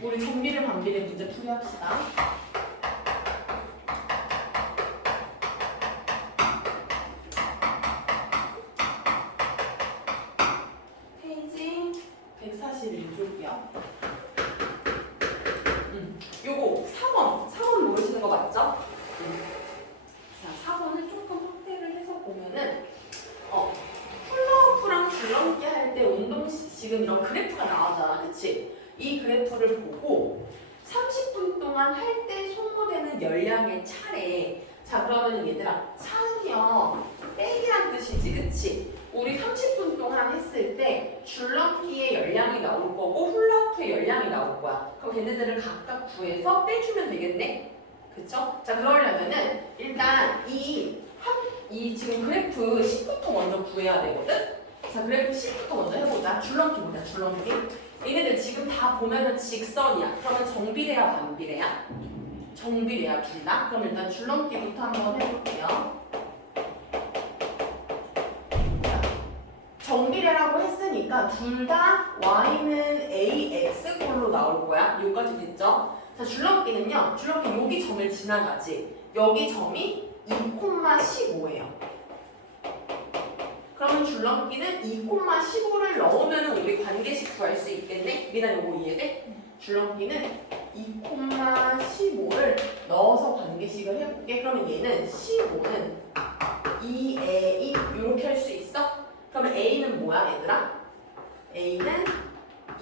우리 정비례 반비례 문제 풀이합시다. 페이지 141쪽이요. 요거 4번 모르시는 거 맞죠? 자, 4번을 조금 확대를 해서 보면은 풀러프랑 줄넘기 할 때 운동식 이런 그래프가 나오잖아, 그치? 이 그래프를 보고 30분 동안 할 때 소모되는 열량의 차례. 자, 그러면 얘들아, 차는요 빼기란 뜻이지, 그치? 우리 30분 동안 했을 때 줄넘기의 열량이 나올 거고 훌라후프의 열량이 나올 거야. 그럼 걔네들을 각각 구해서 빼주면 되겠네? 그쵸? 자, 그러려면은 일단 이 지금 그래프 10부터 먼저 구해야 되거든? 자, 그래프 10부터 먼저 해보자. 줄넘기 보자, 줄넘기. 얘네들 지금 다 보면은 직선이야. 그러면 정비례야, 반비례야? 정비례야, 둘 다? 그럼 일단 줄넘기부터 한번 해볼게요. 정비례라고 했으니까 둘 다 y는 ax 꼴로 나올 거야. 여기까지 됐죠? 자, 줄넘기는요. 줄넘기 여기 점을 지나가지. 여기 점이 2,15예요. 그러면 줄넘기는 2,15를 넣으면 우리 관계식 구할 수 있겠네? 미나 요거 이해돼? 줄넘기는 2,15를 넣어서 관계식을 해볼게. 그러면 얘는 15는 2a 이렇게 할 수 있어? 그러면 a는 뭐야 얘들아? a는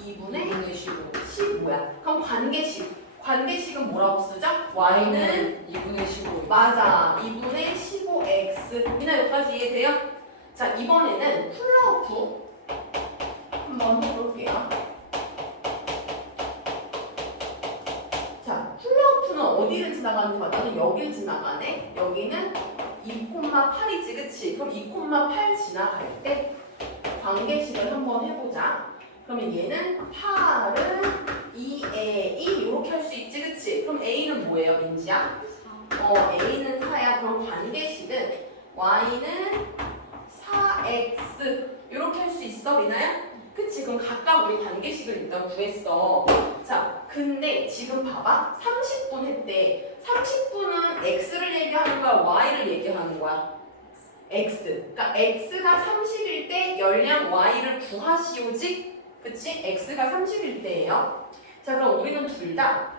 2분의 15야. 그럼 관계식은 뭐라고 쓰죠? y는 2분의 15. 맞아. 2분의 15x. 미나 여기까지 이해돼요? 자, 이번에는 훌라후프 한번 해볼게요. 자, 훌라후프는 어디를 지나가는지 봤더니 여길 지나가네. 여기는 2,8이지, 그치? 그럼 2,8 지나갈 때 관계식을 한번 해보자. 그러면 얘는 8은 2a 이렇게 할 수 있지, 그치? 그럼 a는 뭐예요, 민지야? a는 4야. 그럼 관계식은 y는 4x 이렇게 할 수 있어, 미나야? 그치? 그럼 각각 우리 관계식을 일단 구했어. 자, 근데 지금 봐봐. 30분 했대. 30분은 x를 얘기하는 거야, y를 얘기하는 거야? x. 그러니까 x가 30일 때 열량 y를 구하시오지? 그치? x가 30일 때예요. 자, 그럼 우리는 둘 다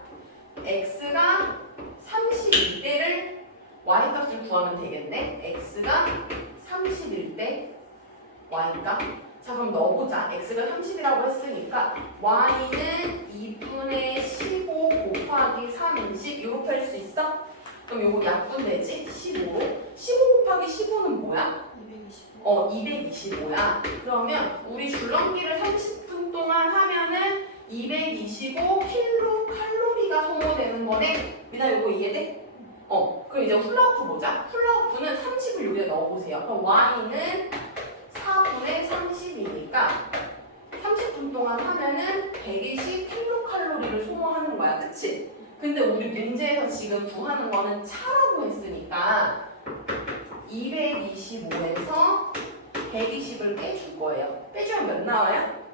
x가 30일 때를 y 값을 구하면 되겠네. x가 30일 때 y가. 자, 그럼 넣어보자. x가 30이라고 했으니까 y는 2분의 15 곱하기 30 이렇게 할 수 있어? 그럼 요거 약분되지? 15로. 15 곱하기 15는 뭐야? 225야. 그러면 우리 줄넘기를 30분 동안 하면은 225 킬로칼로리가 소모되는 거네. 미나 요거 이해돼? 그럼 이제 훌라후프 보자. 훌라후프는 30을 여기다 넣어보세요. 그럼 y는 4분의 30이니까 30분 동안 하면은 120 킬로칼로리를 소모하는 거야. 그치? 근데 우리 문제에서 지금 구하는 거는 차라고 했으니까 225에서 120을 빼줄 거예요. 빼주면 몇 나와요?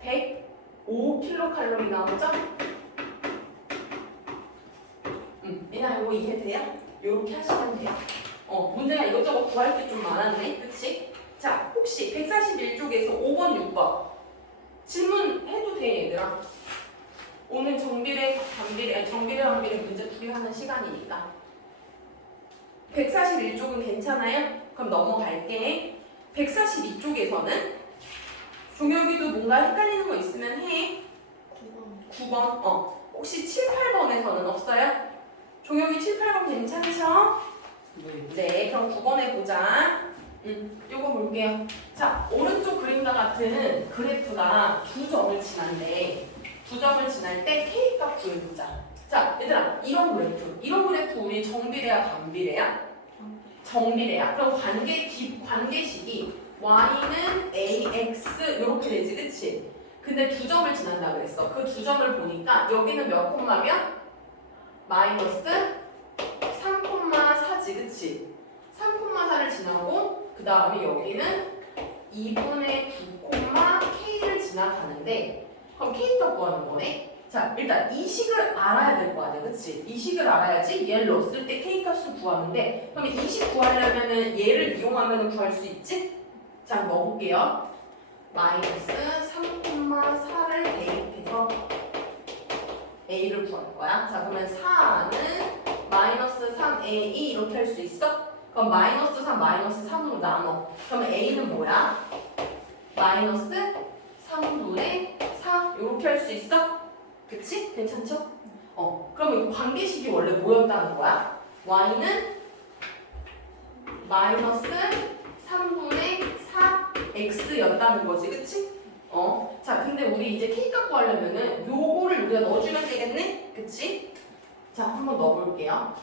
105 킬로칼로리 나오죠? 미나 이거 이해돼요? 이렇게 하시면 돼요. 문제가 이것저것 구할 게 좀 많았네. 그치? 자, 혹시 141쪽에서 5번, 6번 질문해도 돼, 얘들아. 오늘 정비례, 반비례 문제 풀이하는 시간이니까. 141쪽은 괜찮아요? 그럼 넘어갈게. 142쪽에서는 종혁이도 뭔가 헷갈리는 거 있으면 해. 9번. 혹시 7, 8번에서는 없어요? 종혁이 7, 8번 괜찮으셔? 네, 그럼 9번에 보자. 요거 볼게요. 자, 오른쪽 그림과 같은 그래프가 두 점을 지난대. 두 점을 지날 때 K값 구해보자. 자, 얘들아, 이런 그래프 우리 정비례야, 반비례야? 정비례야. 그럼 관계식이 y는 ax 이렇게 되지, 그치? 근데 두 점을 지난다 그랬어. 그 두 점을 보니까 여기는 몇 콤마면? 마이너스 3,4지, 그치? 3,4를 지나고 그 다음에 여기는 2분의 9, K를 지나가는데 그럼 K값 구하는 거네. 자, 일단 이 식을 알아야 될 거 아니야, 그치? 이 식을 알아야지 얘를 넣었을 때 K값을 구하는데 그러면 이 식 구하려면은 얘를 이용하면 구할 수 있지? 자, 넣어볼게요. 마이너스 3,4를 대입해서 A를 구할 거야. 자, 그러면 4는 마이너스 3A 이렇게 할 수 있어? 그럼 마이너스 3, 마이너스 3으로 나눠. 그러면 A는 뭐야? 마이너스 3분의 4 이렇게 할 수 있어? 그치? 괜찮죠? 그러면 관계식이 원래 뭐였다는 거야? y는 마이너스 3분의 4x였다는 거지, 그치? 자, 근데 우리 이제 K값 구하려면은 요거를 우리가 넣어주면 되겠네? 그치? 자, 한번 넣어볼게요.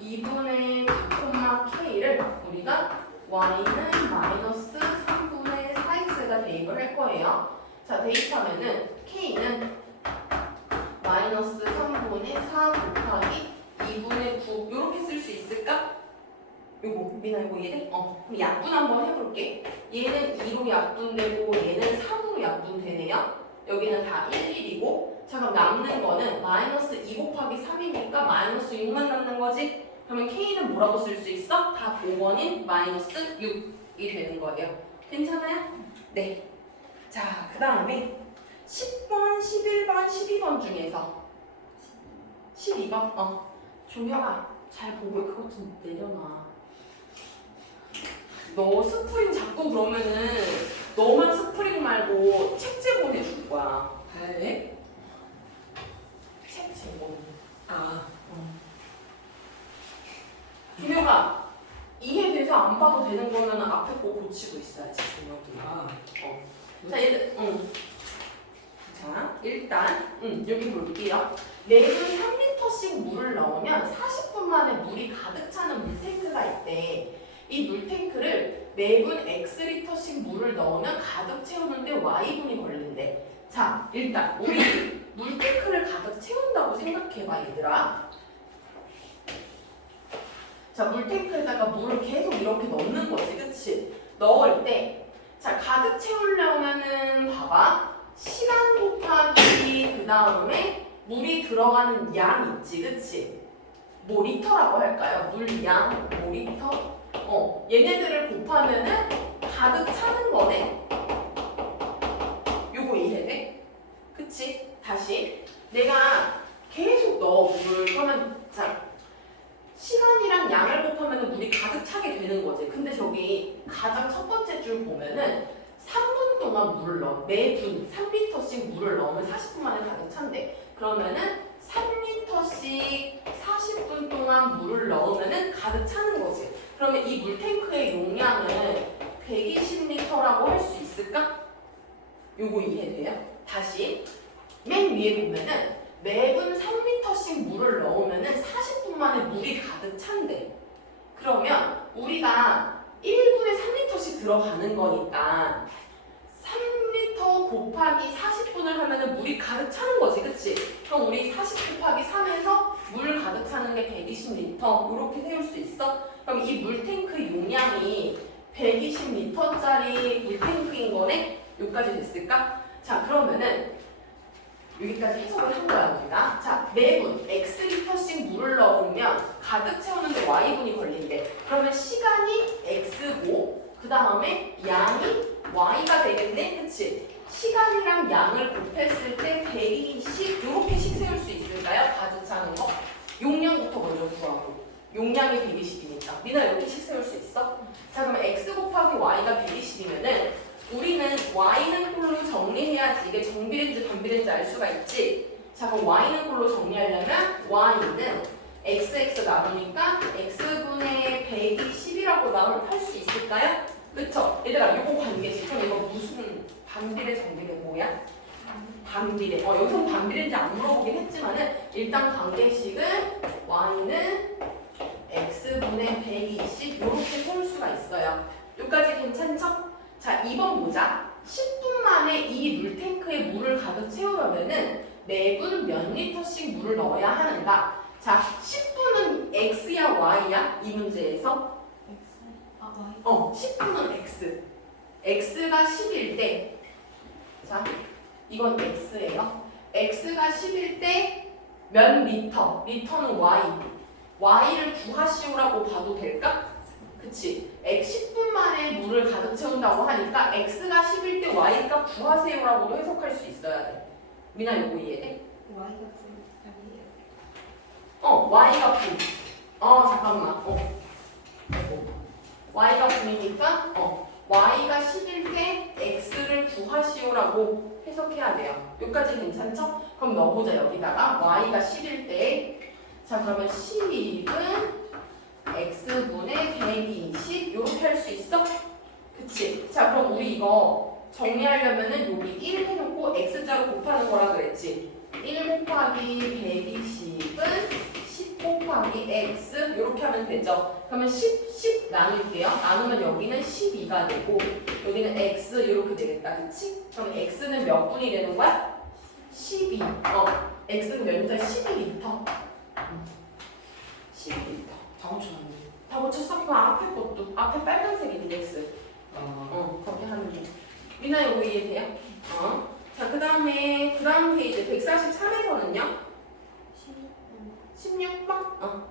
2분의 9,K를 우리가 y는 마이너스 3분의 4x가 대입을 할 거예요. 자, 대입하면은 K는 마이너스 3분의 4 곱하기 2분의 9 이렇게 쓸 수 있을까? 요거 미나 이거 이해돼? 그럼 약분 한번 해볼게. 얘는 2로 약분되고 얘는 3으로 약분되네요. 여기는 다 1, 1이고 자 그럼 남는 거는 마이너스 2 곱하기 3이니까 마이너스 6만 남는 거지? 그러면 K는 뭐라고 쓸 수 있어? 다 5번인 마이너스 6이 되는 거예요. 괜찮아요? 네. 자, 그 다음에 10번, 11번, 12번 중에서 12번? 종혁아 잘 보고 그것 좀 내려놔. 너 스프링 자꾸 그러면은 너만 스프링 말고 책제 보내줄 거야. 네? 책 제공. 아, 종혁아 이해돼서 안 봐도 되는 거면 앞에 거 고치고 있어야지 종혁이. 자, 얘들, 자, 일단, 여기 볼게요. 매분 3리터씩 물을 넣으면 40분 만에 물이 가득 차는 물탱크가 있대. 이 물탱크를 매분 X리터씩 물을 넣으면 가득 채우는데 Y분이 걸린대. 자, 일단, 우리 물탱크를 가득 채운다고 생각해봐, 얘들아. 자, 물탱크에다가 물을 계속 이렇게 넣는 거지, 그치? 넣을 때, 자, 가득 채우려면은, 봐봐. 시간 곱하기 그 다음에 물이 들어가는 양 있지, 그치? 뭐 리터라고 할까요? 물양, 뭐 리터? 얘네들을 곱하면은 가득 차는 거네? 요거 이해돼? 그치? 다시 내가 계속 넣어 물을 그러면 자 시간이랑 양을 곱하면 물이 가득 차게 되는 거지. 근데 저기 가장 첫 번째 줄 보면은 3분 동안 물을 넣어. 매분 3리터씩 물을 넣으면 40분 만에 가득 찬대. 그러면은 3리터씩 40분 동안 물을 넣으면은 가득 차는 거지. 그러면 이 물탱크의 용량은 120리터라고 할 수 있을까? 요거 이해돼요? 다시 맨 위에 보면은 매분 3리터씩 물을 넣으면은 40분 만에 물이 가득 찬대. 그러면 우리가 1분에 3리터씩 들어가는 거니까 3리터 곱하기 40분을 하면은 물이 가득 차는 거지, 그치? 그럼 우리 40 곱하기 3에서 물 가득 차는 게 120리터 이렇게 세울 수 있어? 그럼 이 물탱크 용량이 120리터짜리 물탱크인 거네? 여기까지 됐을까? 자, 그러면은 여기까지 해석을 한 거야, 우리가. 자, 매분 X리터씩 물을 넣으면 가득 채우는데 Y분이 걸린대. 그러면 시간이 X고 그 다음에 양이 Y가 되겠네? 그치? 시간이랑 양을 곱했을 때 120 이렇게씩 세울 수 있을까요? 가득 차는 거? 용량부터 먼저 구하고 용량이 120이니까 미나 이렇게씩 세울 수 있어? 자, 그러면 X 곱하기 Y가 120이면은 우리는 Y는 꼴로 정리해야지 이게 정비례인지 반비례인지 알 수가 있지. 자, 그럼 Y는 꼴로 정리하려면 Y는 XX 나누니까 X분의 120이라고 나올 수 있을까요? 그쵸? 얘들아, 요거 관계식. 그럼 이거 무슨 반비례 정비례 뭐야? 반비례. 여기서 반비례인지 안 물어보긴 했지만은 일단 관계식은 Y는 X분의 120 이렇게 세울 수가 있어요. 여기까지 괜찮죠? 자, 2번 보자. 10분 만에 이 물탱크에 물을 가득 채우려면은 매분 몇 리터씩 물을 넣어야 하는가? 자, 10분은 X야, Y야? 이 문제에서? Y. 10분은 X. X가 10일 때. 자, 이건 x예요. x가 10일 때 몇 리터? 리터는 y. y를 구하시오라고 봐도 될까? 그치? 10분 만에 물을 가득 채운다고 하니까 x가 10일 때 y 값 구하세요라고도 해석할 수 있어야 돼. 미나 이거 이해돼? Y가 분 아니에요. y가 분. 잠깐만. y가 분이니까 y가 10일 때 x를 구하시오라고 해석해야 돼요. 여기까지 괜찮죠? 그럼 넣어보자 여기다가 y가 10일 때 자 그러면 10은 x분의 120 이렇게 할 수 있어? 그치? 자 그럼 우리 이거 정리하려면은 여기 1 해놓고 x자로 곱하는 거라 그랬지? 1 곱하기 120은 10 곱하기 x 이렇게 하면 되죠? 그러면 10 나눌게요. 나누면 여기는 12가 되고 여기는 x 이렇게 되겠다. 그치? 그럼 x는 몇 분이 되는 거야? 12. x는 몇 리터? 12리터. 12리터. 다 고쳤네. 다 고쳤어? 그 앞에 것도. 앞에 빨간색 인덱스. 그렇게 하는 거. 미나 이거 이해돼요? 자, 그 다음 페이지 143에서는요? 16번?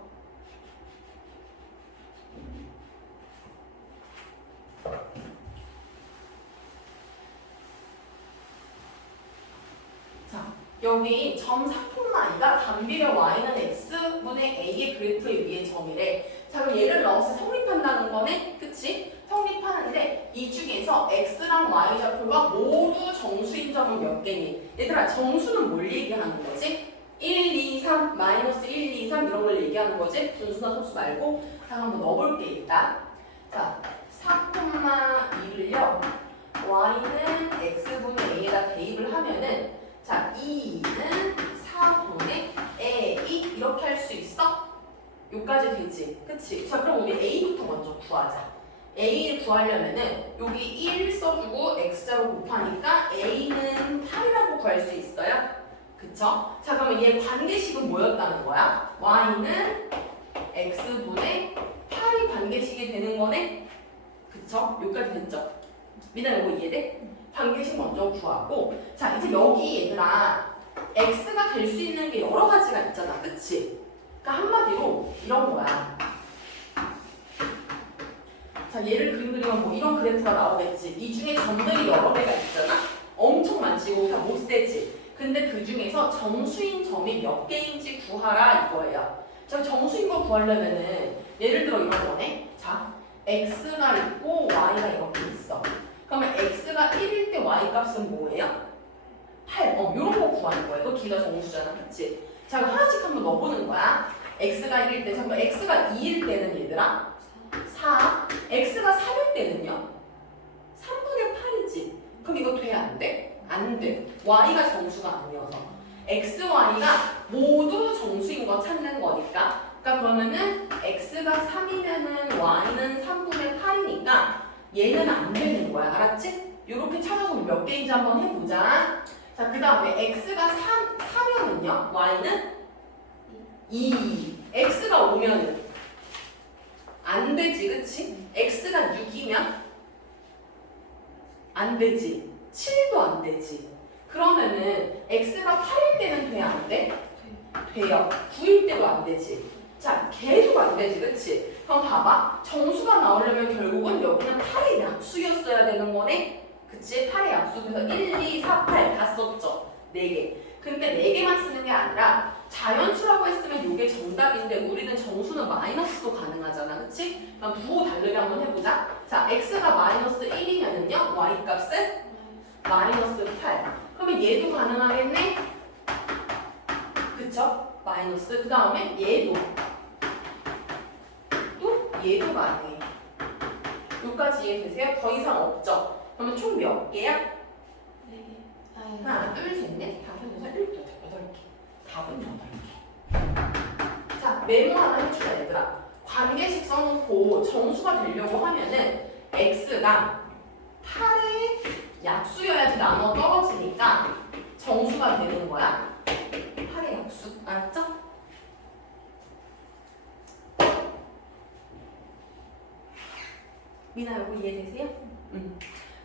자, 여기 점 4,i가 단비례 y는 x분의 a의 그래프에 의해 점이래. 자, 그럼 얘를 넣어서 성립한다는 거네? 그치? 성립하는데 이 중에서 x랑 y 좌표가 모두 정수인 점은 몇 개니? 얘들아, 정수는 뭘 얘기하는 거지? 1, 2, 3, 마이너스 1, 2, 3 이런 걸 얘기하는 거지? 분수나 소수 말고. 자, 한번 넣어볼게 일단. 자, 4,2를요. y는 x분의 a에다 대입을 하면은 자, 2는 4분의 a 이렇게 할 수 있어? 여기까지 되지? 그치? 자, 그럼 우리 a부터 먼저 구하자. a를 구하려면은 여기 1 써주고 x자로 곱하니까 a는 8이라고 구할 수 있어요? 그쵸? 자, 그러면 얘 관계식은 뭐였다는 거야? y는 x분의 8이 관계식이 되는 거네? 그쵸? 여기까지 됐죠? 미나 이거 이해돼? 관계식 먼저 구하고 자 이제 여기 얘들아 x가 될 수 있는 게 여러 가지가 있잖아. 그치? 그러니까 한마디로 이런 거야. 자 얘를 그리면 뭐 이런 그래프가 나오겠지. 이 중에 점들이 여러 개가 있잖아. 엄청 많지. 이거 다 못 세지. 근데 그 중에서 정수인 점이 몇 개인지 구하라 이거예요. 자 정수인 거 구하려면은 예를 들어 이런 거네. 자 x가 있고 y가 이렇게 있어. 그러면 x가 1일 때 y 값은 뭐예요? 8. 요런 거 구하는 거야. 이거 둘 다 정수잖아. 그치? 자, 그럼 하나씩 한번 넣어보는 거야. x가 1일 때, 잠깐 x가 2일 때는 얘들아? 4. x가 3일 때는요? 3분의 8이지. 그럼 이거 돼? 안 돼? 안 돼. y가 정수가 아니어서. x, y가 모두 정수인 거 찾는 거니까. 그러니까 그러면은 x가 3이면은 y는 3분의 8이니까 얘는 안 되는 거야. 알았지? 이렇게 찾아서 몇 개인지 한번 해보자. 자, 그 다음에 x가 3이면은요? y는 2. x가 5면은 안 되지. 그치? x가 6이면 안 되지. 7도 안 되지. 그러면은 x가 8일 때는 돼? 안 돼? 돼요. 9일 때도 안 되지. 자, 계속 안 되지. 그치? 그럼 봐봐. 정수가 나오려면 결국은 여기는 8의 약수였어야 되는 거네? 그치? 8의 약수. 그래서 1, 2, 4, 8 다 썼죠. 4개. 근데 4개만 쓰는 게 아니라 자연수라고 했으면 이게 정답인데 우리는 정수는 마이너스도 가능하잖아. 그치? 그럼 부호 다르게 한번 해보자. 자, x가 마이너스 1이면은요. y 값은 마이너스 8. 그러면 얘도 가능하겠네? 그쵸? 마이너스. 그 다음에 얘도. 얘도 가능해. 여기까지 이해되세요? 더 이상 없죠? 그러면 총 몇 개야? 4개. 하나, 둘, 셋, 넷, 다섯, 여섯, 일곱, 여덟 개. 답은 8개. 자, 메모 하나 해주자, 얘들아. 관계식 써놓고 정수가 되려고 하면은 x가 8의 약수여야지 나눠 떨어지니까 정수가 되는 거야. 8의 약수. 알았죠? 미나 이거 이해되세요?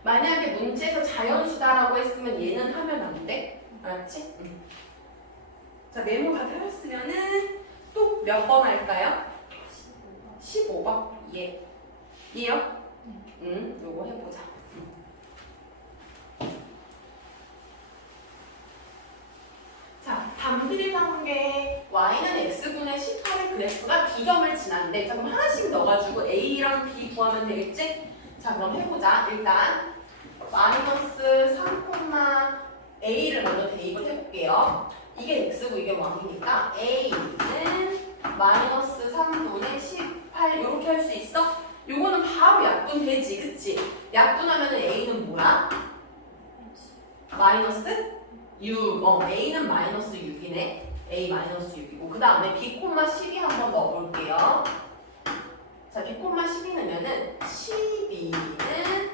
만약에 문제에서 자연수다라고 했으면 얘는 하면 안 돼. 알았지? 자, 메모 다 하셨으면은 또 몇 번 할까요? 15번. 예. 이요? 요거 해보자. 자, 반비례 관계 y는 x분의 18의 그래프가 2점을 지났는데, 자, 그럼 하나씩 넣어가지고 a랑 b 구하면 되겠지? 자, 그럼 해보자. 일단 마이너스 3, a를 먼저 대입을 해볼게요. 이게 x고 이게 y니까 a는 마이너스 3분의 18 이렇게 할 수 있어? 요거는 바로 약분되지, 그치? 약분하면 a는 뭐야? 마이너스 6. a는 마이너스 6이네. a 마이너스 6이고 그 다음에 b, 12 한번 넣어볼게요. 자, b, 12 넣으면은 12는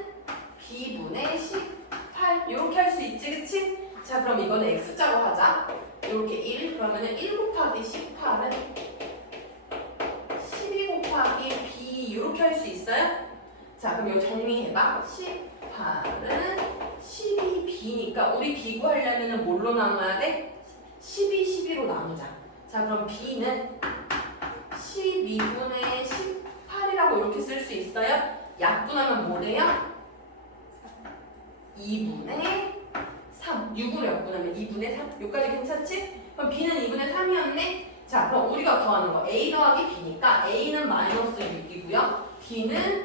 b분의 18 이렇게 할 수 있지, 그치? 자, 그럼 이거는 x자로 하자. 이렇게 1 그러면은 1 곱하기 18은 12 곱하기 b 이렇게 할 수 있어요? 자, 그럼 이거 정리해봐. 18은 12b니까 우리 b 구하려면 뭘로 나눠야 돼? 12, 12로 나누자. 자, 그럼 b는 12분의 18이라고 이렇게 쓸 수 있어요? 약분하면 뭐래요? 2분의 3. 6으로 약분하면 2분의 3. 여기까지 괜찮지? 그럼 b는 2분의 3이었네? 자, 그럼 우리가 구하는 거 a 더하기 b니까 a는 마이너스 6이고요. b는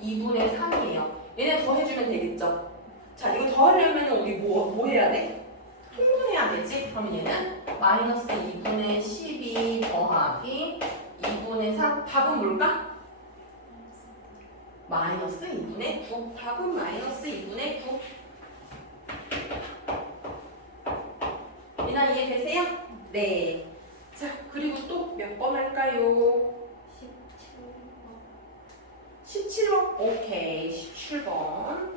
2분의 3이에요. 얘네 더 해주면 되겠죠? 자, 이거 더 하려면 우리 뭐 해야 돼? 통분해야 되지? 그러면 얘는 마이너스 2분의 12 더하기 2분의 3. 답은 뭘까? 마이너스 2분의 9. 답은 마이너스 2분의 9. 이나 이해되세요? 네. 자, 그리고 또 몇 번 할까요? 17번. 오케이. 17번.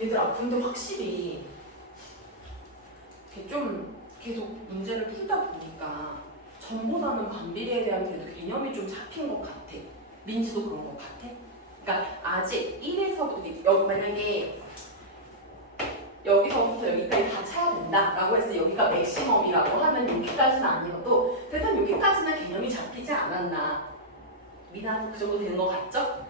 얘들아, 근데 확실히 이렇게 좀 계속 문제를 풀다 보니까 전보다는 반비례에 대한 그래도 개념이 좀 잡힌 것 같아. 민지도 그런 것 같아? 그러니까 아직 1에서부터 여기 만약에 여기서부터 여기까지 다 차야 된다라고 해서 여기가 맥시멈이라고 하면 여기까지는 아니어도 일단 여기까지는 개념이 잡히지 않았나. 미나도 그 정도 되는 것 같죠?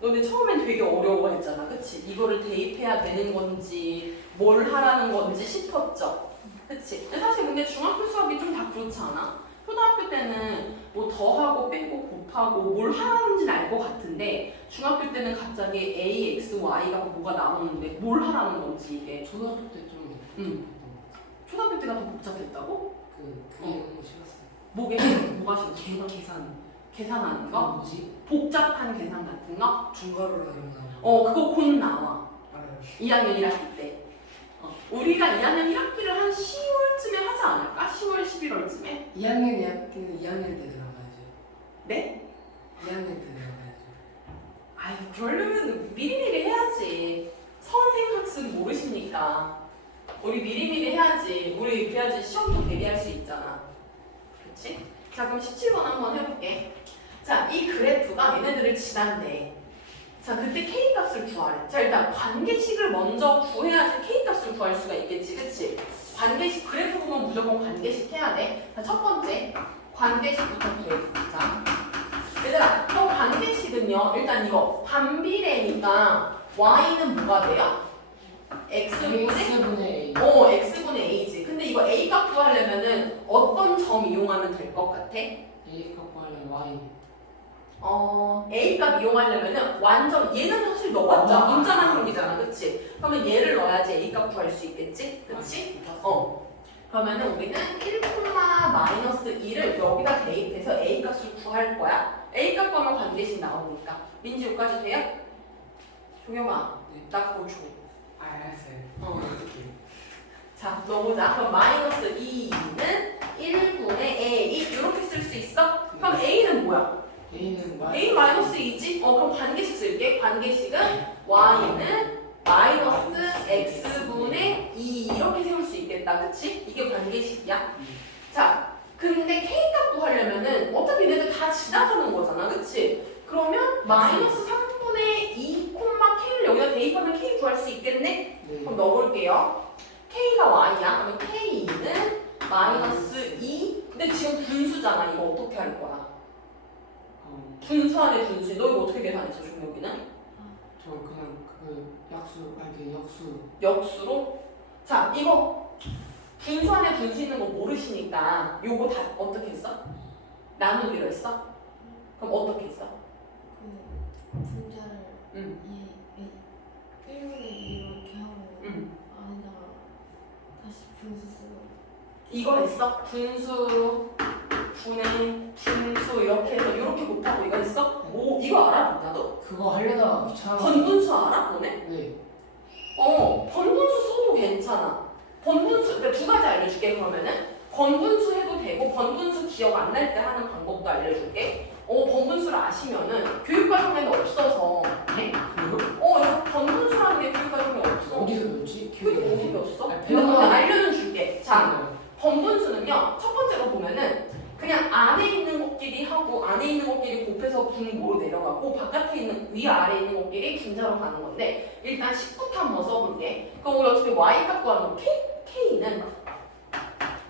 너네 처음엔 되게 어려워했잖아, 그치? 이거를 대입해야 되는 건지 뭘 하라는 건지 싶었죠? 그치? 근데 사실 근데 중학교 수업이 좀 다 그렇지 않아? 초등학교 때는 뭐 더하고 빼고 곱하고 뭘 하라는지는 알 것 같은데 중학교 때는 갑자기 a, x, y가 뭐가 나오는데 뭘 하라는 건지 이게 초등학교 때좀 초등학교 때가 더 복잡했다고? 그게 너무 싫었어요. 뭐가 싫어? 계산하는 거? 뭐지? 복잡한 계산 같은 거? 중괄호나 이런 거. 그거 곧 나와. 알아요. 2학년 1학기 때. 우리가 2학년 1학기를 한 10월쯤에 하지 않을까? 10월, 11월쯤에? 2학년 2학년 때 들어가야죠. 네? 2학년 때 들어가야죠. 아유, 그러려면 미리미리 해야지. 선행학습 모르시니까. 우리 미리미리 해야지. 우리 그래야지 시험도 대비할 수 있잖아. 그치? 자, 그럼 17번 한번 해볼게. 자, 이 그래프가 얘네들을 지난대. 자, 그때 K값을 구하래. 자, 일단 관계식을 먼저 구해야지 K값을 구할 수가 있겠지, 그치? 관계식, 그래프 보면 무조건 관계식 해야 돼. 자, 첫 번째, 관계식부터 구해보자. 얘들아, 이 관계식은요, 일단 이거 반비례니까 Y는 뭐가 돼요? X분의? X분의 A. X분의 A지. 근데 이거 A 값 구하려면은 어떤 점 이용하면 될 것 같아? A 갖고 하면 Y. A 값 이용하려면은 완전 얘는 사실 넣어봤자 문자만 생기잖아, 그치? 그러면 얘를 넣어야지 A 값 구할 수 있겠지, 그치? 그러면은 우리는 1,-1을 여기다 대입해서 A 값을 구할 거야. A 값 구하면 관계식 나오니까. 민지 여기까지 돼요? 종영아, 나 그거 줘. 알았어요. 자, 넣어보자. 그럼 마이너스 2는 1분의 A 이렇게 쓸 수 있어? 그럼 A는 뭐야? A는 Y. A 마이너스 2지? 그럼 관계식 쓸게. 관계식은 Y는 마이너스 X분의 2 이렇게 세울 수 있겠다. 그치? 이게 관계식이야. 자, 근데 K 값 구하려면은 어차피 얘네들 다 지나가는 거잖아. 그치? 그러면 마이너스 3분의 2, K를 여기다 대입하면 K 구할 수 있겠네? 네. 그럼 넣어볼게요. K가 Y야. 그러면 K는 마이너스 2. 근데 지금 분수잖아. 이거 어떻게 할 거야? 분수 안에 분수. 너 이거 어떻게 계산했어, 종혁이는? 저 그냥 그 약수 아니 그 역수. 역수로? 자, 이거 분수 안에 분수 있는 거 모르시니까 요거 다 어떻게 했어? 나누기로 했어? 그럼 어떻게 했어? 그 분자를 응. 1분의 2로 이렇게 하고 응. 안에다가 다시 분수 쓰고 이거 했어? 분수, 분의, 분수 이렇게 해서 이렇게 곱하고 이거 했어? 오, 이거 알아? 나도? 그거 하려다가 귀찮아. 번분수 알아? 너네? 네. 번분수 써도 괜찮아. 번분수, 그러니까 두 가지 알려줄게, 그러면은. 번분수 해도 되고, 번분수 기억 안 날 때 하는 방법도 알려줄게. 번분수를 아시면은 교육과정에는 없어서. 그래요? 이거 번분수라는 게 교육과정에 없어. 어디서 배웠지? 그게 기억이 안 어디 나요. 배웠어? 아니, 근데 배운 거 알려는 줄게. 자, 네. 번분수는요, 첫 번째로 보면은 그냥 안에 있는 것끼리 하고 안에 있는 것끼리 곱해서 분모로 내려가고 바깥에 있는 위아래 있는 것끼리 분자로 가는 건데 일단 10부터 한번 써볼게. 그럼 우리 어차피 y 값 구하는 거 k는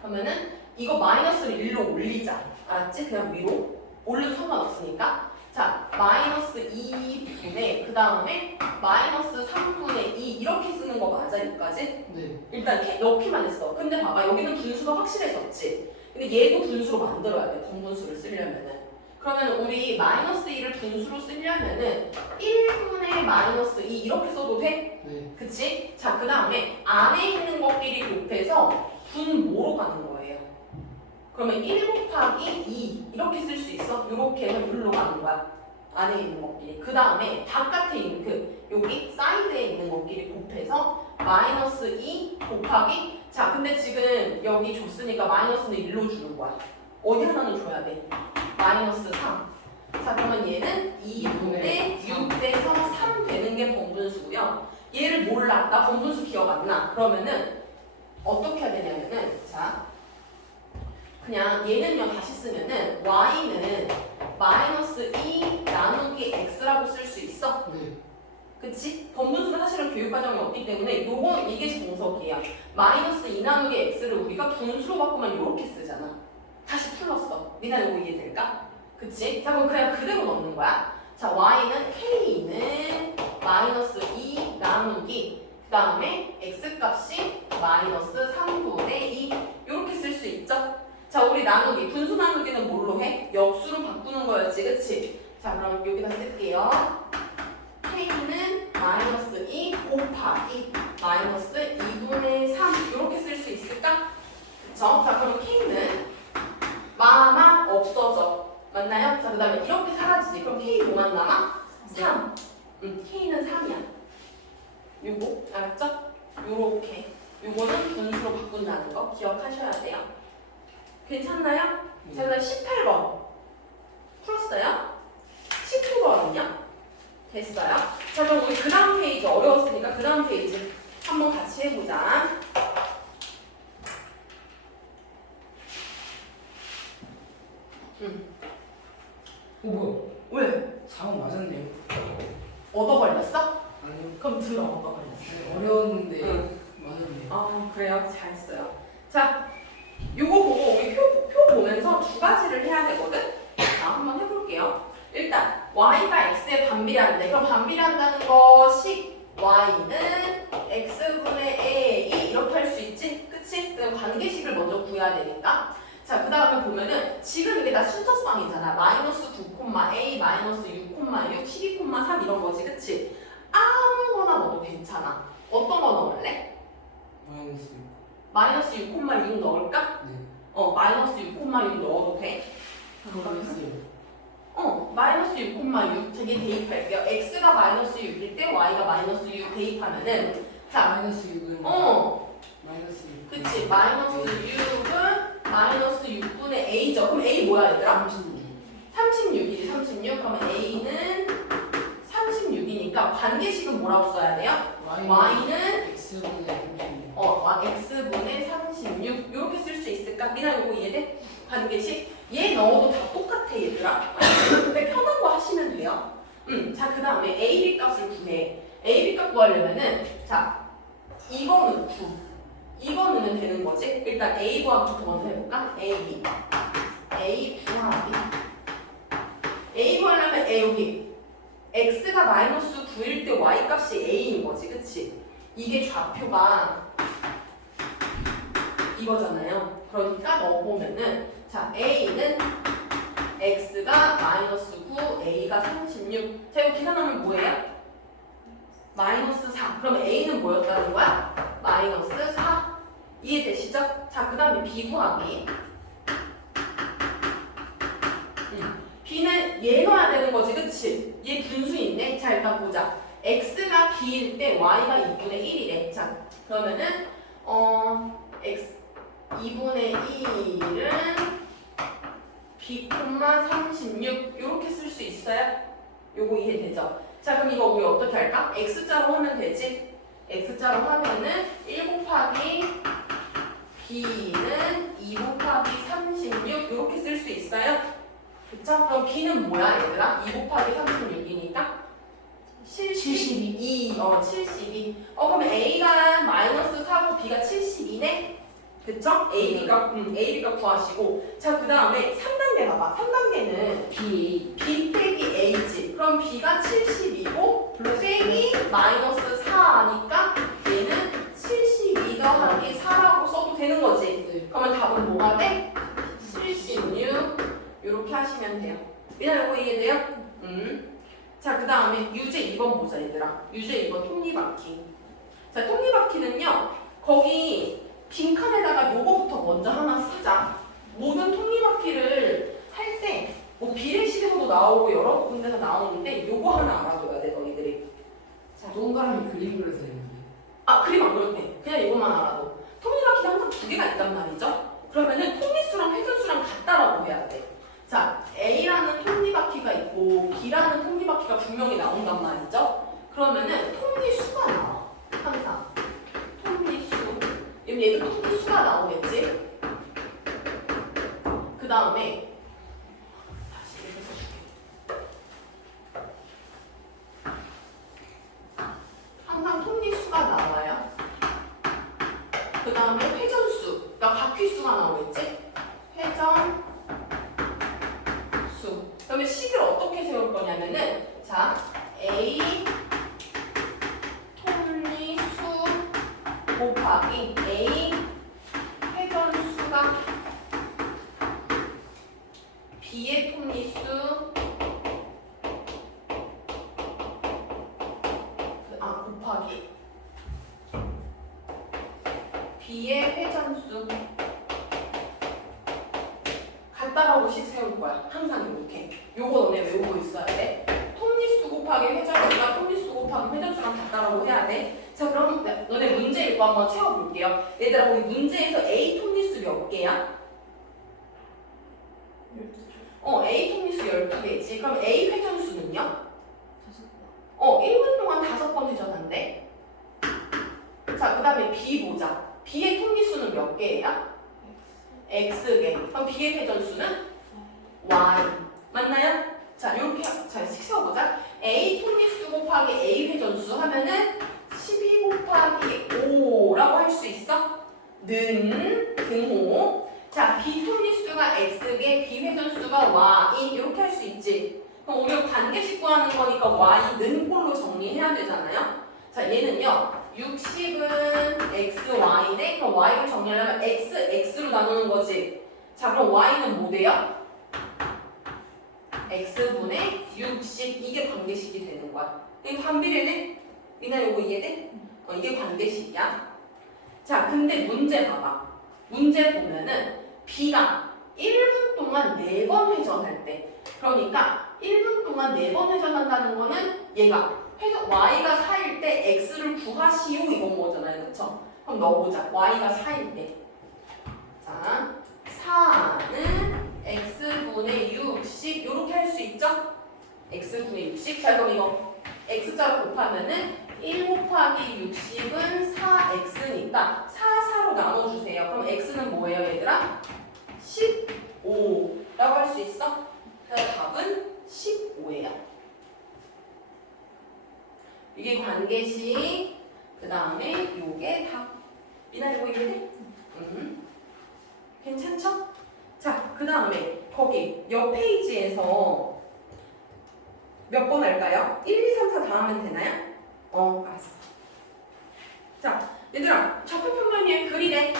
그러면은 이거 마이너스를 1로 올리자. 알았지? 그냥 위로 올려도 상관없으니까. 자, 마이너스 2분의 그 다음에 마이너스 3분의 2 이렇게 쓰는 거 맞아? 여기까지? 네. 일단 넣기만 했어. 근데 봐봐, 여기는 분수가 확실해졌지. 근데 얘도 분수로 만들어야 돼. 번분수를 쓰려면은. 그러면 우리 마이너스 2를 분수로 쓰려면은 1분의 마이너스 2 이렇게 써도 돼? 네. 그치? 자, 그 다음에 안에 있는 것끼리 곱해서 분모로 가는 거예요. 그러면 1 곱하기 2 이렇게 쓸 수 있어? 이렇게 해서 물로 가는 거야. 안에 있는 것끼리. 그 다음에 바깥에 있는 여기 사이드에 있는 것끼리 곱해서 마이너스 2 곱하기 자 근데 지금 여기 줬으니까 마이너스는 1로 주는 거야. 어디 하나는 줘야 돼? 마이너스 3. 자 그러면 얘는 2분의 6에서 3 되는 게 번분수고요. 얘를 몰라. 나 번분수 기억 안 나. 그러면은 어떻게 해야 되냐면은 자 그냥 얘는요 다시 쓰면은 y는 마이너스 2 나누기 x라고 쓸 수 있어. 네. 그치? 번분수는 사실은 교육과정이 없기 때문에 이게 정석이야. 마이너스 2 나누기 x를 우리가 분수로 바꾸면 이렇게 쓰잖아. 다시 풀렀어. 니나 이거 이해될까? 그치? 자 그럼 그냥 그대로 넣는 거야. 자 y는 k는 마이너스 2 나누기 그 다음에 x값이 마이너스 3분의 2 이렇게 쓸 수 있죠? 자 우리 나누기 분수 나누기는 뭘로 해? 역수로 바꾸는 거였지 그치? 자 그럼 여기다 쓸게요. k는 마이너스 2 곱하기 마이너스 2분의 3 이렇게 쓸 수 있을까? 그쵸? 자 그럼 k는 마마 없어져. 맞나요? 자 그 다음에 이렇게 사라지지. 그럼 k 뭐만 남아? 3. k는 3이야. 요거 알았죠? 요렇게 요거는 분수로 바꾼다는 거 기억하셔야 돼요. 괜찮나요? 자 그다음 18번 풀었어요? 19번은요? 됐어요? 자 그럼 우리 그 다음 페이지 어려웠으니까 그 다음 페이지 한번 같이 해보자. 뭐야? 왜? 4번 맞았네요. 얻어 걸렸어? 아니요. 그럼 들어 얻어 걸렸어. 어려웠는데 응. 맞았네요. 아 그래요? 잘했어요. 자 요거 보고 우리 표 보면서 두 가지를 해야 되거든? 자 한번 해볼게요. 일단 y가 x에 반비례한대. 그럼 반비례한다는 것이 y는 x분의 a 이렇게 할 수 있지? 그치? 그럼 관계식을 먼저 구해야 되니까. 자, 그 다음에 보면은 지금 이게 다 순서쌍이잖아. 마이너스 9,a, 마이너스 6,6, 12,3 이런 거지. 그치? 아무거나 넣어도 괜찮아. 어떤 거 넣을래? 마이너스. 마이너스 6,6 넣을까? 네. 마이너스 6,6 넣어도 돼? 그거 했어요. 마이너스 6,6 저기 대입할게요. x가 마이너스 6일 때 y가 마이너스 6 대입하면은 자, 마이너스 6은 마이너스 6. 그치. 마이너스 6은 마이너스 6분의 a죠. 그럼 a 뭐야 얘들아? 36. 36이지 36. 그러면 a는 36이니까 관계식은 뭐라고 써야 돼요? y는 x분의 36. x분의 36 이렇게 쓸 수 있을까? 미나 이거 이해돼? 반개식 얘 넣어도 다 똑같아 얘들아. 근데 편한 거 하시면 돼요. 자, 그 다음에 a, b 값을 구해. a, b 값 구하려면은 자 이거는 9 이거 넣으면 되는 거지. 일단 a 구하기부터 먼저 해볼까? a, b a 구하기 a 구하려면 a 여기 x가 마이너스 9일 때 y 값이 a인 거지, 그치? 이게 좌표가 이거잖아요. 그러니까 넣어보면은 자 a는 x가 마이너스 9, a가 36. 자 이거 계산하면 뭐예요? 마이너스 4. 그럼 a는 뭐였다는 거야? 마이너스 4. 이해되시죠? 자 그 다음에 b 구하기. b는 얘 넣어야 되는 거지, 그치? 얘 분수인데 자 일단 보자. x가 b일 때 y가 2분의 1이래. 자 그러면은 x 2분의 1은 b, 36 이렇게 쓸 수 있어요? 요거 이해되죠? 자 그럼 이거 우리 어떻게 할까? x자로 하면 되지? x자로 하면은 1 곱하기 b는 2 곱하기 36 이렇게 쓸 수 있어요? 그쵸? 그럼 b는 뭐야 얘들아? 2 곱하기 36이니까 72. 72. 그러면 a가 마이너스 4고 b가 72네? 그쵸? a, b값 구하시고. 자, 그 다음에 3단계 봐봐. 3단계는 b 빼기 a지. 그럼 b가 72고 빼기 마이너스 4니까 얘는 72 더하기 4라고 써도 되는 거지. 그러면 답은 뭐가 돼? 76 이렇게 하시면 돼요. 이해가 이거 이해돼요? 자, 그 다음에 유제 2번 보자 얘들아. 유제 2번 톱니바퀴. 자, 톱니바퀴는요 거기 빈칸에다가 요거부터 먼저 하나 쓰자. 모든 톱니바퀴를 할 때 뭐 비례식에서도 나오고 여러 군데서 나오는데 요거 하나 알아둬야 돼 너희들이. 자, 동그라미 그림 그려서 했는데. 그림 안 그려도 돼. 그냥 이것만 알아도. 톱니바퀴가 항상 두 개가 있단 말이죠. 그러면은 톱니수랑 회전수랑 같다라고 해야 돼. 자, A라는 톱니바퀴가 있고 B라는 톱니바퀴가 분명히 나온단 말이죠. 그러면은 톱니수가 나와. 항상. 톱니수. 얘도 톱니수가 나오겠지. 그 다음에 다시 이렇게 써줄게. 항상 톱니수가 나와요. 그 다음에 회전수. 그러니까 바퀴수가 나오겠지. 회전 그러면 식을 어떻게 세울 거냐면은 자 a 톱니수 곱하기 a 회전수가 b의 톱니수 곱하기 b의 회전수 같다라고 식 세울 거야. 항상 이렇게. 요거 너네 외우고 있어야 돼. 톱니수 곱하기 회전수가 톱니수 곱하기 회전수랑 같다라고 해야 돼. 자 그럼 너네 문제 읽고 한번 채워볼게요. 얘들아 우리 문제에서 A 톱니수 몇 개야? 12개. A 톱니수 12개지. 그럼 A 회전수는요? 5번. 1분 동안 5번 회전한대. 자 그 다음에 B 보자. B의 톱니수는 몇 개예요? X개. 그럼 B의 회전수는 Y. 맞나요? 자, 요렇게 잘 세워보자. A 톱니수 곱하기 A 회전수 하면은 12 곱하기 5라고 할 수 있어? 등호. 자, B 톱니수가 X개, B 회전수가 Y. 이렇게 할 수 있지. 그럼 우리가 관계식 구하는 거니까 Y는 꼴로 정리해야 되잖아요. 자, 얘는요. 60은 x, y네? 그럼 y를 정리하려면 x, x로 나누는 거지. 자, 그럼 y는 뭐 돼요? x분의 60. 이게 관계식이 되는 거야. 이게 반비례네? 미나 이거 이해돼? 이게 관계식이야. 자, 근데 문제 봐봐. 문제 보면은 b가 1분 동안 4번 회전할 때. 그러니까 1분 동안 4번 회전한다는 거는 얘가 y가 4일 때 x를 구하시오 이건 거잖아요. 그쵸? 그럼 넣어보자. y가 4일 때. 자, 4는 x분의 60 이렇게 할 수 있죠? x분의 60. 자, 그럼 이거 x자로 곱하면은 1 곱하기 60은 4x니까 4, 4로 나눠주세요. 그럼 x는 뭐예요 얘들아? 10 5라고 할 수 있어? 그래서 답은 15예요. 이게 관계식, 그 다음에 요게 답. 미나 이거 이해돼? 괜찮죠? 자, 그 다음에 거기 옆 페이지에서 몇 번 할까요? 1, 2, 3, 4 다 하면 되나요? 알았어. 자, 얘들아, 좌표 평면위에 글이래.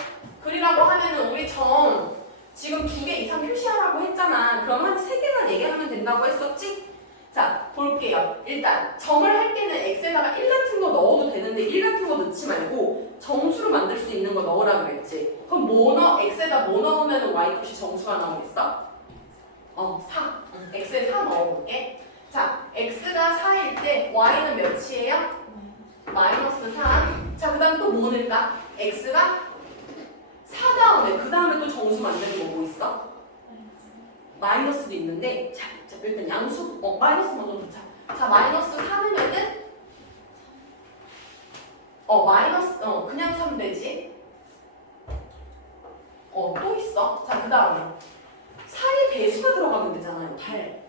글이라고 하면은 우리 점 지금 2개 이상 표시하라고 했잖아. 그럼 한 3개나 4개 하면 된다고 했었지? 자, 볼게요. 일단 점을 할 때는 x에다가 1 같은 거 넣어도 되는데 1 같은 거 넣지 말고 정수로 만들 수 있는 거 넣으라 그랬지. 그럼 뭐 넣어? x에다 뭐 넣으면 y 값이 정수가 나오겠어? 4. x에 4 넣어볼게. 자, x가 4일 때 y는 몇이에요? 마이너스 3. 자, 그 다음 또 뭐 넣을까? x가 4 다음에 그 다음에 또 정수 만드는 거 뭐 있어? 마이너스도 있는데 자 일단 양수 마이너스 먼저 놓자. 자 마이너스 3이면은 마이너스 그냥 3 되지. 또 있어. 자 그 다음에 4의 배수가 들어가면 되잖아요. 8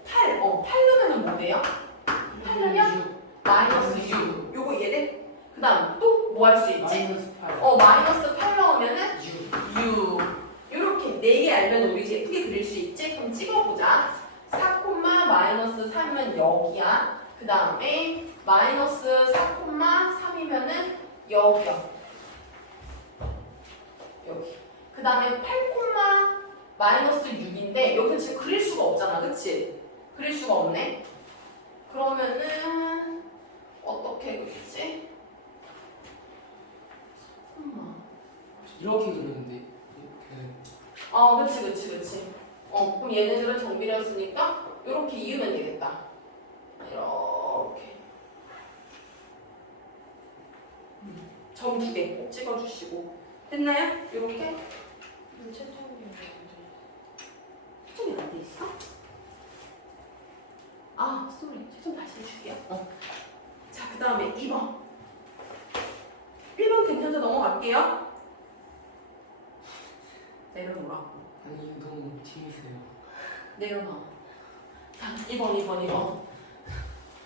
넣으면 뭐 돼요? 8 넣으면 마이너스 6. 요거 이해돼? 그 다음 또 뭐 할 수 있지? 마이너스 8. 마이너스 8 넣으면은 6. 6. 이렇게 4개 알면 우리 이제 예쁘게 그릴 수 있지? 그럼 찍어보자. 4, 마이너스 3이면 여기야. 그 다음에 마이너스 4, 3이면은 여기야. 여기. 그 다음에 8, 마이너스 6인데 여기는 지금 그릴 수가 없잖아. 그치? 그릴 수가 없네. 그러면은 어떻게 그리지? 이렇게 그렸는데 그치. 그럼 얘네들은 정비례였으니까 이렇게 이으면 되겠다. 이렇게. 점 2개 꼭 찍어주시고. 됐나요? 이렇게. 채점이 안 돼 있어? 쏘리. 채점 다시 해줄게요. 자, 그 다음에 2번. 1번 괜찮죠? 넘어갈게요. 내려놓으라고. 아니 너무 재밌어요. 내려놔. 자, 2번.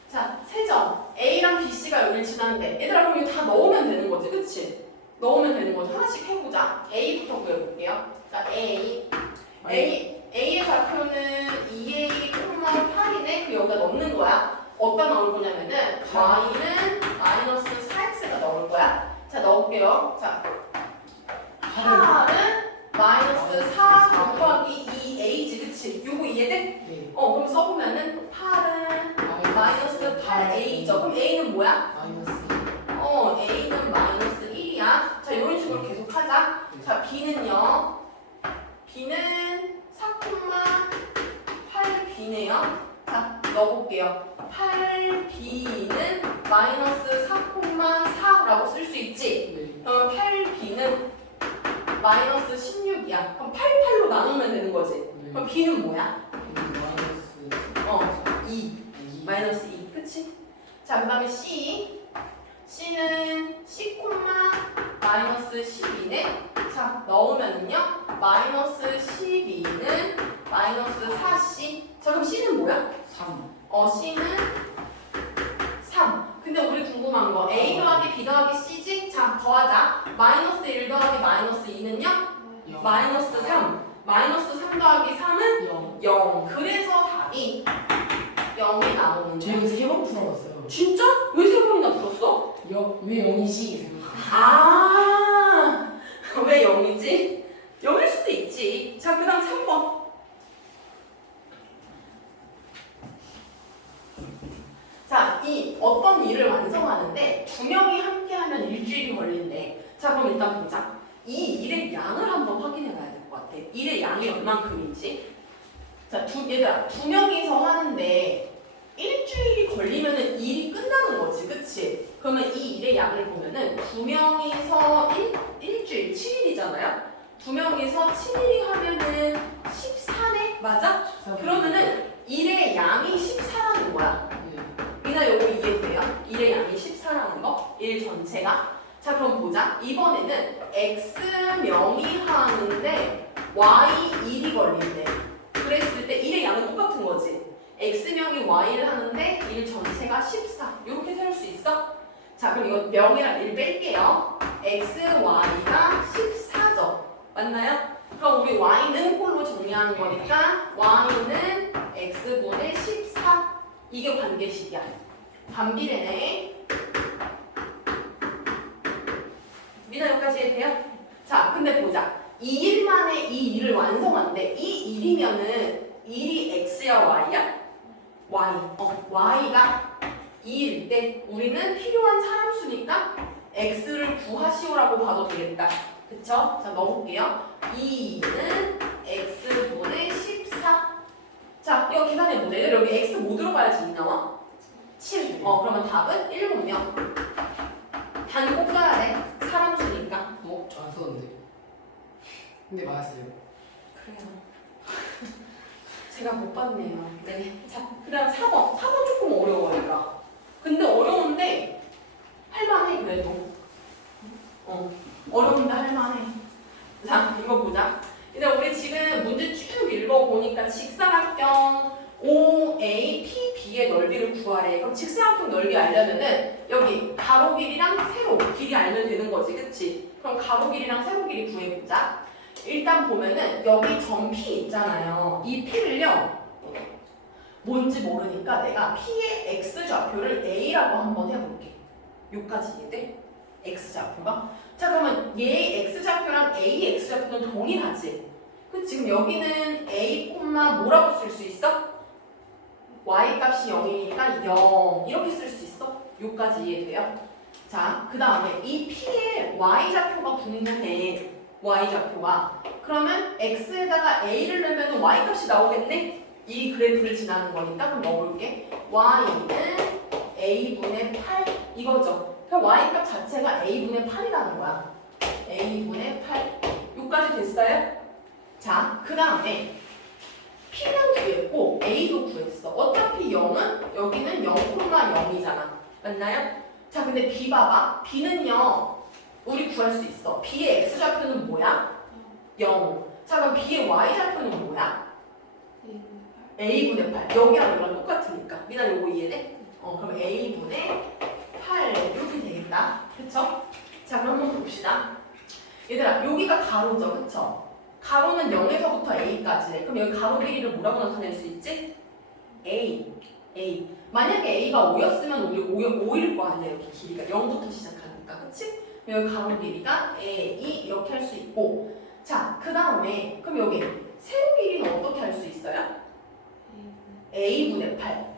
자, 세점. A랑 BC가 여기를 지나는데 얘들아 그럼 이거 다 넣으면 되는 거지. 그치? 넣으면 되는 거지. 하나씩 해보자. A부터 구해볼게요. 자, A의 좌표는 2A, 8이네. 그 여기다 넣는 거야. 어디다 넣을 거냐면은 Y는 마이너스 4X가 넣을 거야. 자, 넣을게요. 자, 8은 마이너스 4 곱하기 2A지. 그치? 요거 이해돼? 네. 그럼 써보면은 8은 마이너스 8A죠. 그럼 A는 뭐야? 마이너스. A는 마이너스 1이야. 자, 이런 식으로 계속 하자. 자, B는요. B는 4,8B네요. 자, 넣어볼게요. 8B는 마이너스 4,4라고 쓸 수 있지. 네. 그럼 8B는 마이너스 16이야. 그럼 8, 8로 나누면 되는 거지. 네. 그럼 B는 뭐야? 마이너스. 2. 마이너스 2. 그치? 자, 그 다음에 C는 C, 마이너스 12네. 자, 넣으면은요. 마이너스 12는 마이너스 4C. 자, 그럼 C는 뭐야? 3. C는 3. 근데 우리 궁금한 거 A 더하기 B 더하기 C지? 자, 더하자. 마이너스 1 더하기 마이너스 2는요? 마이너스 3. 마이너스 3 더하기 3은 0. 그래서 답이 0이 나오는 제가 거야. 3번 풀어봤어요. 진짜? 왜 3번이나 풀었어? 왜 0이지? 생각해요. 왜 0이지? 0일 수도 있지. 자, 그 다음 3번. 자, 이 어떤 일을 완성하는데 2명이 함께하면 일주일이 걸린대. 자, 그럼 일단 보자. 이 일의 양을 한번 확인해 봐야 될 것 같아. 일의 양이 얼만큼인지. 자, 얘들아, 2명이서 하는데 일주일이 걸리면은 일이 끝나는 거지, 그치? 그러면 이 일의 양을 보면은 2명이서 일주일, 7일이잖아요? 2명이서 7일이 하면은 14네? 맞아? 그러면은 일의 양이 14라는 거야. 미나 요거 이해돼요? 일의 양이 14라는 거? 일 전체가? 자, 그럼 보자. 이번에는 X명이 하는데 y 1이 걸린대. 그랬을 때 1의 양은 똑같은 거지. x명이 y를 하는데 1 전체가 14. 이렇게 세울 수 있어? 자, 그럼 이거 명이랑 1 뺄게요. x, y가 14죠. 맞나요? 그럼 우리 y는 꼴로 정리하는 거니까 y는 x분의 14. 이게 관계식이야. 반비례네. 미나 여기까지 해도 돼요? 자, 근데 보자. 2일 만에 이 일을 완성한대. 이 일이면은 일이 x야 y야? y. y가 2일 때 우리는 필요한 사람 수니까 x를 구하시오라고 봐도 되겠다. 그쵸? 자, 넣어볼게요. 2는 x분의 14. 자, 이거 계산해보자. 여기 x 뭐 들어가야지 2 나와? 7. 그러면 답은 7명. 단 꼭 써야 돼. 사람 수니까. 안 썼는데. 근데 맞았어요. 그래요. 제가 못 봤네요. 네. 자, 그 다음 4번. 4번 조금 어려워요, 얘가. 근데 어려운데 할만해, 그래도. 어려운데 할만해. 자, 이거 보자. 일단 우리 지금 문제 쭉 읽어보니까 직사각형 OA, PB의 넓이를 구하래. 그럼 직사각형 넓이 알려면은 여기 가로 길이랑 세로 길이 알면 되는 거지, 그치? 그럼 가로 길이랑 세로 길이 구해보자. 일단 보면은 여기 점 P 있잖아요. 이 P를요, 뭔지 모르니까 내가 P의 X좌표를 A라고 한번 해볼게. 여기까지 이해돼? X좌표가? 자, 그러면 얘의 X좌표랑 A의 X좌표는 동일하지? 그 지금 여기는 A, 뭐라고 쓸 수 있어? Y 값이 0이니까 0 이렇게 쓸 수 있어? 여기까지 이해돼요? 자, 그 다음에 이 P의 Y좌표가 궁금해. Y좌표가. 그러면 X에다가 A를 넣으면 Y값이 나오겠네? 이 그래프를 지나는 거니까 그럼 넣어볼게. Y는 A분의 8 이거죠. 그럼 Y값 자체가 A분의 8이라는 거야. A분의 8 여기까지 됐어요? 자, 그 다음에 P는 구했고 A도 구했어. 어차피 0은 여기는 0,0이잖아. 맞나요? 자, 근데 B 봐봐. B는요 우리 구할 수 있어. B의 X좌표는 뭐야? 0. 자, 그럼 B의 Y좌표는 뭐야? A분의 8. 여기랑 여기랑 똑같으니까. 미나 요거 이해돼? 그럼 A분의 8 이렇게 되겠다. 그쵸? 자, 그럼 한번 봅시다. 얘들아, 여기가 가로죠. 그쵸? 가로는 0에서부터 A까지래. 그럼 여기 가로 길이를 뭐라고 나타낼 수 있지? A. 만약에 A가 5였으면 우리 5일 거 아니야. 여기 길이가 0부터 시작하니까. 그치? 여기 가로 길이가 A 이렇게 할 수 있고. 자, 그 다음에 그럼 여기 세로 길이는 어떻게 할 수 있어요? A분의 8.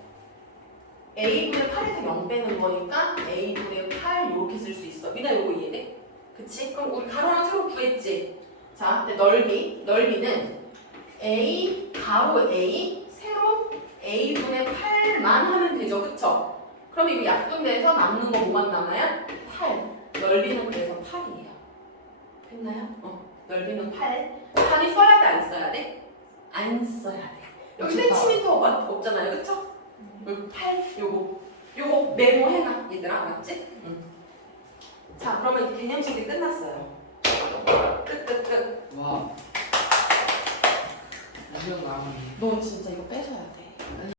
A분의 8에서 0 빼는 거니까 A분의 8 이렇게 쓸 수 있어. 미나 요거 이해돼? 그치? 그럼 우리 가로랑 세로 구했지? 자, 근데 넓이는 A, 가로 A, 세로 A분의 8만 하면 되죠. 그쵸? 그럼 이거 약분돼서 남는 거 뭐만 남아요? 8. 넓이는 그래서 8이에요. 됐나요? 넓이는 8. 단위 써야 돼, 안 써야 돼? 안 써야 돼. 여기 센티미터가 없잖아요. 그쵸? 8. 요거 메모해놔. 얘들아, 맞지? 자, 그러면 개념식이 끝났어요. 끝. 와. 이런 나오네. 넌 진짜 이거 뺏어야 돼.